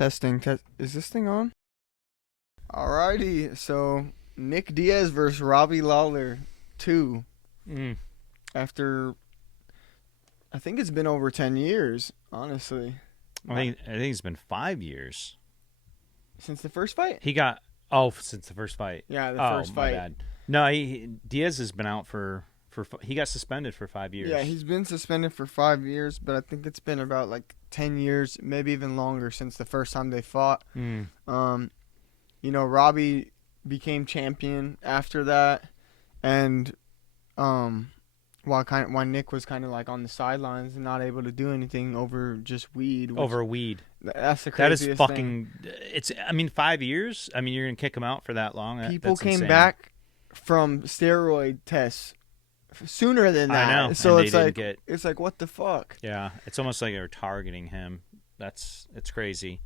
Testing. Is this thing on? Alrighty. So Nick Diaz versus Robbie Lawler 2. Mm. After I think it's been over 10 years, honestly. I think it's been 5 years Since the first fight? Since the first fight. Yeah, the first fight. My bad. No, Diaz has been out for he got suspended for 5 years. Yeah, he's been suspended for 5 years, but I think it's been about like 10 years, maybe even longer since the first time they fought. Robbie became champion after that, and while Nick was kind of like on the sidelines and not able to do anything over just weed. Over weed. That's the That craziest is fucking. thing. It's. I mean, 5 years. I mean, you're gonna kick him out for that long. People That's came insane. back from steroid tests sooner than that. I know. So and it's they like didn't get, it's like what the fuck? Yeah, it's almost like they're targeting him. It's crazy.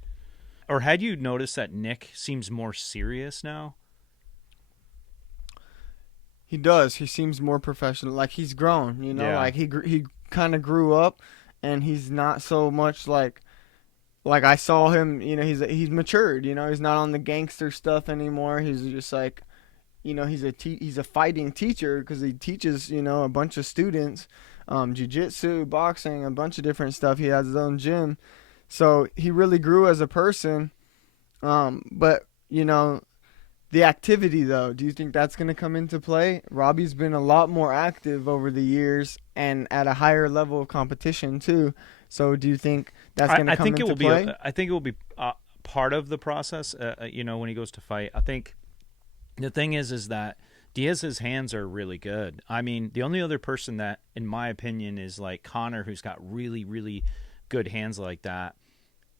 Or had you noticed that Nick seems more serious now? He does. He seems more professional. Like he's grown, Yeah. Like he kind of grew up, and he's not so much like I saw him. He's matured. He's not on the gangster stuff anymore. He's just like, he's a fighting teacher because he teaches a bunch of students, jiu-jitsu, boxing, a bunch of different stuff. He has his own gym, so he really grew as a person. But the activity, though, do you think that's going to come into play? Robbie's been a lot more active over the years and at a higher level of competition, too. So do you think that's going to come into play? I think it will be part of the process, when he goes to fight. I think the thing is that Diaz's hands are really good. I mean, the only other person that, in my opinion, is like Connor, who's got really, really good hands like that.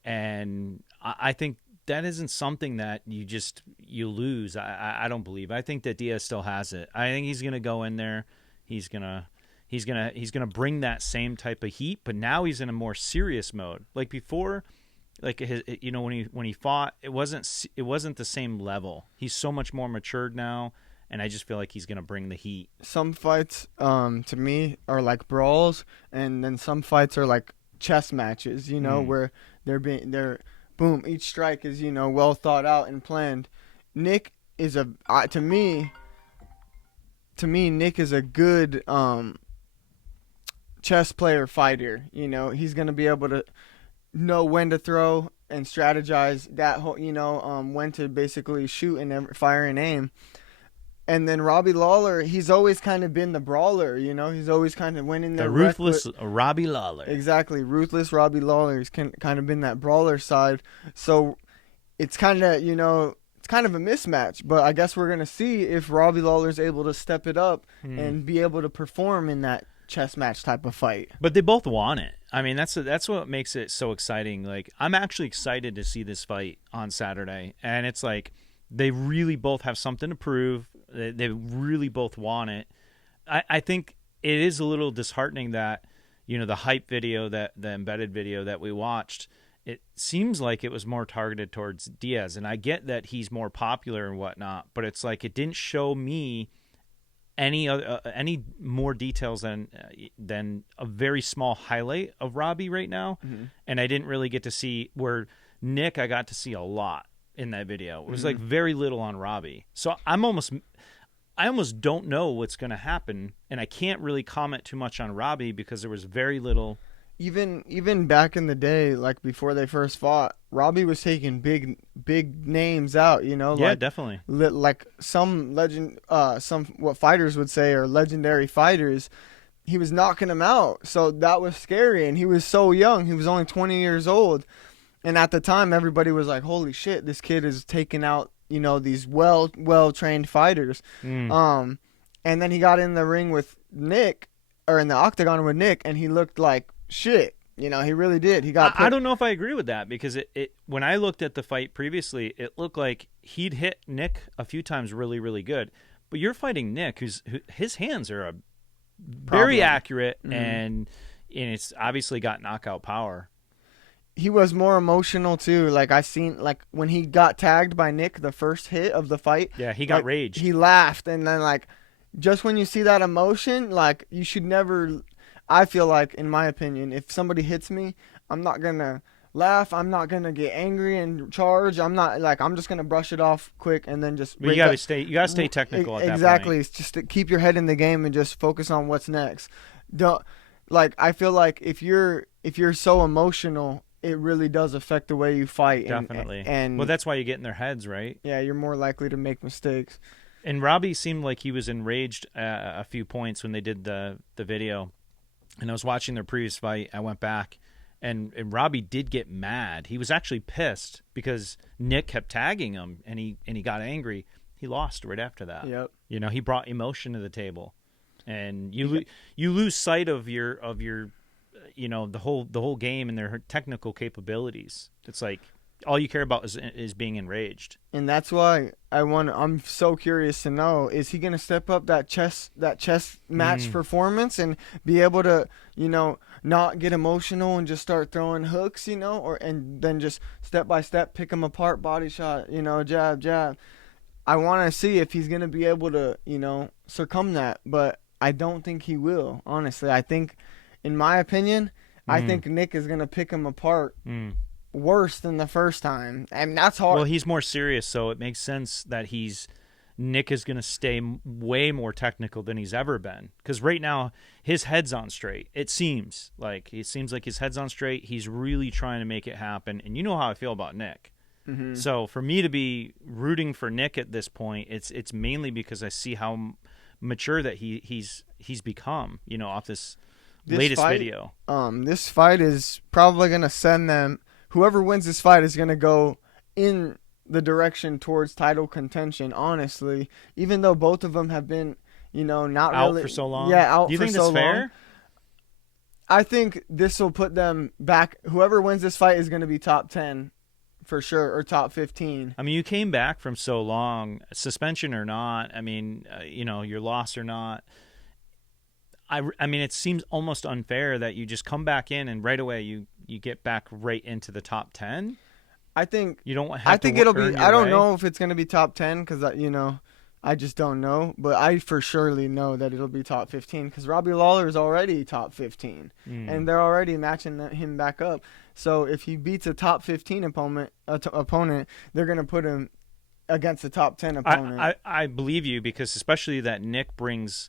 And I think that isn't something that you lose. I don't believe. I think that Diaz still has it. I think he's gonna go in there. He's gonna bring that same type of heat, but now he's in a more serious mode. Like before, like when he fought, it wasn't the same level. He's so much more matured now, and I just feel like he's gonna bring the heat. Some fights, to me, are like brawls, and then some fights are like chess matches. Where they're boom, each strike is, well thought out and planned. Nick is to me, Nick is a good chess player fighter. He's going to be able to know when to throw and strategize that whole, when to basically shoot and fire and aim. And then Robbie Lawler, he's always kind of been the brawler, He's always kind of went in there. The ruthless Robbie Lawler. Exactly. Ruthless Robbie Lawler. He's kind of been that brawler side. So it's kind of, it's kind of a mismatch. But I guess we're going to see if Robbie Lawler's able to step it up and be able to perform in that chess match type of fight. But they both want it. I mean, that's what makes it so exciting. Like, I'm actually excited to see this fight on Saturday. And it's like they really both have something to prove. They really both want it. I think it is a little disheartening that, the hype video, the embedded video that we watched, it seems like it was more targeted towards Diaz. And I get that he's more popular and whatnot, but it's like it didn't show me any more details than a very small highlight of Robbie right now. Mm-hmm. And I didn't really get to see where Nick, I got to see a lot in that video. It was like very little on Robbie. So I almost don't know what's going to happen, and I can't really comment too much on Robbie because there was very little. Even back in the day, like before they first fought, Robbie was taking big names out, Yeah, like, definitely. Like some what fighters would say are legendary fighters. He was knocking them out, so that was scary, and he was so young. He was only 20 years old. And at the time, everybody was like, holy shit, this kid is taking out, these well-trained fighters. And then he got in the ring with Nick, or in the octagon with Nick, and he looked like shit. He really did. I don't know if I agree with that because it when I looked at the fight previously, it looked like he'd hit Nick a few times really, really good. But you're fighting Nick, his hands are very accurate, and it's obviously got knockout power. He was more emotional too. Like I seen, like when he got tagged by Nick, the first hit of the fight. Yeah, he got rage. He laughed, and then like, just when you see that emotion, like you should never. I feel like, in my opinion, if somebody hits me, I'm not gonna laugh. I'm not gonna get angry and charge. I'm not like I'm just gonna brush it off quick and then just. But you gotta stay technical at that Exactly. point. It's just to keep your head in the game and just focus on what's next. Don't like. I feel like if you're so emotional, it really does affect the way you fight. Definitely. And Well, that's why you get in their heads, right? yeah, you're more likely to make mistakes. And Robbie seemed like he was enraged a few points when they did the video. And I was watching their previous fight. I went back, and Robbie did get mad. He was actually pissed because Nick kept tagging him, and he got angry. He lost right after that. Yep. You know, he brought emotion to the table, and you lose sight of your you know, the whole game and their technical capabilities. It's like all you care about is being enraged. And that's why I'm so curious to know, is he going to step up that chess match performance and be able to, you know, not get emotional and just start throwing hooks, you know, and then just step by step pick him apart, body shot, you know, jab, jab. I want to see if he's going to be able to, you know, succumb that, but I don't think he will, honestly. I think, in my opinion, I think Nick is going to pick him apart worse than the first time, and that's hard. Well, he's more serious, so it makes sense that Nick is going to stay way more technical than he's ever been, because right now his head's on straight. It seems like his head's on straight. He's really trying to make it happen, and you know how I feel about Nick. Mm-hmm. So for me to be rooting for Nick at this point, it's mainly because I see how mature that he's become, you know, off this latest video. This fight is probably going to send them. Whoever wins this fight is going to go in the direction towards title contention, honestly, even though both of them have been, you know, not out really, for so long. Yeah, out for so long. Do you think that's fair? I think this will put them back. Whoever wins this fight is going to be top 10 for sure, or top 15. I mean, you came back from so long, suspension or not. I mean, you know, your loss or not. I mean, it seems almost unfair that you just come back in and right away you get back right into the top 10. I think you don't have. I think to it'll be. I don't way. know if it's going to be top 10 because you know, I just don't know. But I for surely know that it'll be top 15 because Robbie Lawler is already top 15, and they're already matching him back up. So if he beats a top 15 opponent, they're going to put him against a top 10 opponent. I believe you, because especially that Nick brings.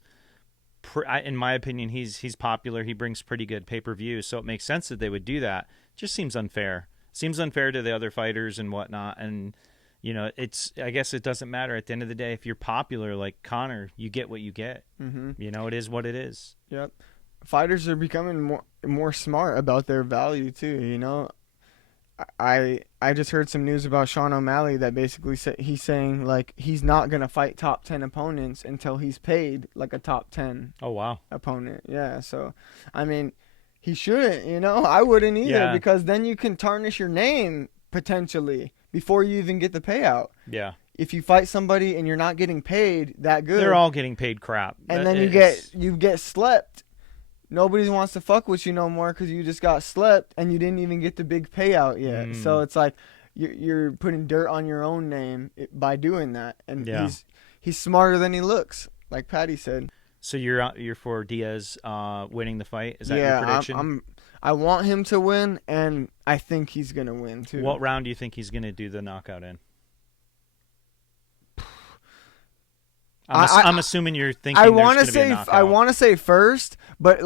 In my opinion, he's popular. He brings pretty good pay-per-view, so it makes sense that they would do that. Just seems unfair. Seems unfair to the other fighters and whatnot. And you know, I guess it doesn't matter at the end of the day. If you're popular like Conor, you get what you get. Mm-hmm. You know, it is what it is. Yep. Fighters are becoming more smart about their value too. You know, I just heard some news about Sean O'Malley that basically he's saying like he's not gonna fight top 10 opponents until he's paid like a top 10. Oh wow. Opponent. Yeah. So, I mean, he shouldn't. You know, I wouldn't either because then you can tarnish your name potentially before you even get the payout. Yeah. If you fight somebody and you're not getting paid that good, they're all getting paid crap, and then you get slept. Nobody wants to fuck with you no more because you just got slept and you didn't even get the big payout yet. So it's like you're putting dirt on your own name by doing that. And he's smarter than he looks, like Patty said. So you're for Diaz winning the fight? Is that your prediction? I want him to win, and I think he's gonna win too. What round do you think he's gonna do the knockout in? I'm assuming you're thinking. I want to say first, but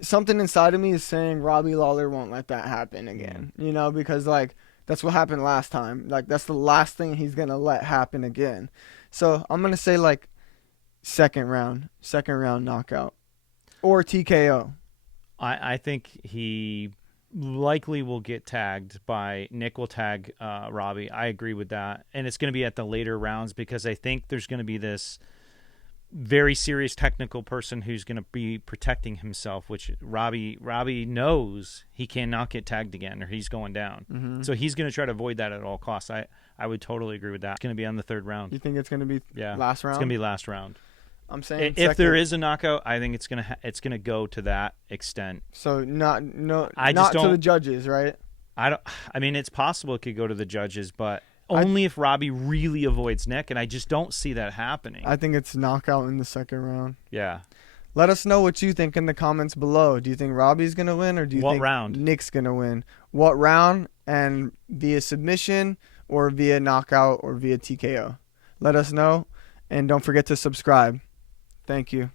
something inside of me is saying Robbie Lawler won't let that happen again. You know, because like that's what happened last time. Like that's the last thing he's gonna let happen again. So I'm gonna say like second round knockout or TKO. I think he likely will get tagged by Nick. Will tag Robbie. I agree with that, and it's going to be at the later rounds because I think there's going to be this very serious technical person who's going to be protecting himself, which Robbie knows he cannot get tagged again or he's going down. Mm-hmm. So he's going to try to avoid that at all costs. I would totally agree with that. It's going to be on the third round. You think it's going to be last round? It's going to be last round. I'm saying if there is a knockout, I think it's gonna go to that extent. So not to the judges, right? I mean, it's possible it could go to the judges, but only if Robbie really avoids Nick, and I just don't see that happening. I think it's knockout in the second round. Yeah. Let us know what you think in the comments below. Do you think Robbie's going to win, or do you What think round? Nick's going to win? What round, and via submission or via knockout or via TKO? Let us know, and don't forget to subscribe. Thank you.